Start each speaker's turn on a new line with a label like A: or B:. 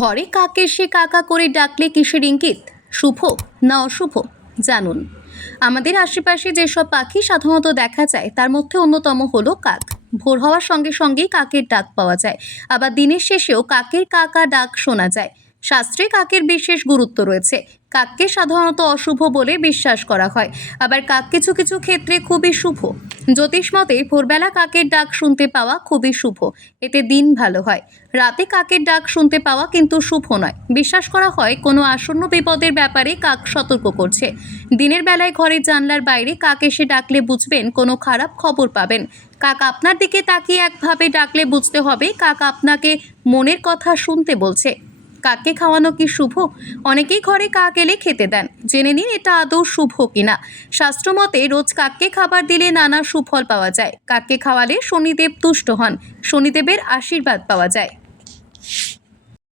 A: ঘরে কাকে সে কাকা করে ডাকলে কিসের ইঙ্গিত? শুভ না অশুভ? জানুন। আমাদের আশেপাশে যেসব পাখি সাধারণত দেখা যায়, তার মধ্যে অন্যতম হলো কাক। ভোর হওয়ার সঙ্গে সঙ্গেই কাকের ডাক পাওয়া যায়। আবার দিনের শেষেও কাকের কাকা ডাক শোনা যায়। শাস্ত্রে কাকের বিশেষ গুরুত্ব রয়েছে। কাককে সাধারণত অশুভ বলে বিশ্বাস করা হয়। আবার কাক কিছু কিছু ক্ষেত্রে খুবই শুভ। জ্যোতিষ মতে, ভোরবেলা কাকের ডাক শুনতে পাওয়া খুবই শুভ। এতে দিন ভালো হয়। রাতে কাকের ডাক শুনতে পাওয়া কিন্তু শুভ নয়। বিশ্বাস করা হয়, কোনো আসন্ন বিপদের ব্যাপারে কাক সতর্ক করছে। দিনের বেলায় ঘরের জানলার বাইরে কাক এসে ডাকলে বুঝবেন, কোনো খারাপ খবর পাবেন। কাক আপনার দিকে তাকিয়ে একভাবে ডাকলে বুঝতে হবে, কাক আপনাকে মনের কথা শুনতে বলছে। কাককে খাওয়ানো কি শুভ? অনেকেই ঘরে কাক এলে খেতে দেন। জেনে নিন এটা আদৌ শুভ কিনা। শাস্ত্রমতে রোজ কাককে খাবার দিলে নানা সুফল পাওয়া যায়। কাককে খাওয়ালে শনিদেব তুষ্ট হন। শনিদেবের আশীর্বাদ পাওয়া যায়।